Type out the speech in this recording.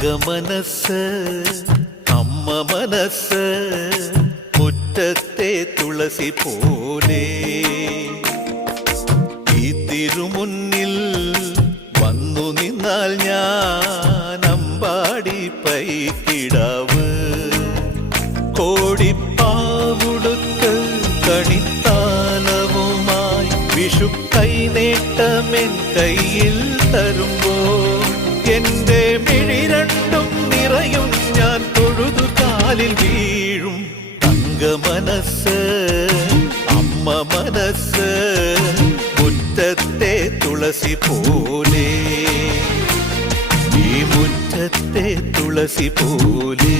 തങ്കമനസ് അമ്മ മനസ് മുറ്റത്തെ തുളസി പോലെ ഈ തിരുമുന്നിൽ വന്നു നിന്നാൽ ഞാൻ അമ്പാടി പൈക്കിടാവ് കോടിപ്പാവുടുത്ത് കണിത്താലവുമായി വിഷു കൈനേട്ടമെൻ കയ്യിൽ തരുമ്പോൾ എന്റെ മിഴി രണ്ടും നിറയും ഞാൻ തൊഴുതു കാലിൽ വീഴും തങ്കമനസ് അമ്മ മനസ് മുറ്റത്തെ തുളസി പോലെ ഈ മുറ്റത്തെ തുളസി പോലെ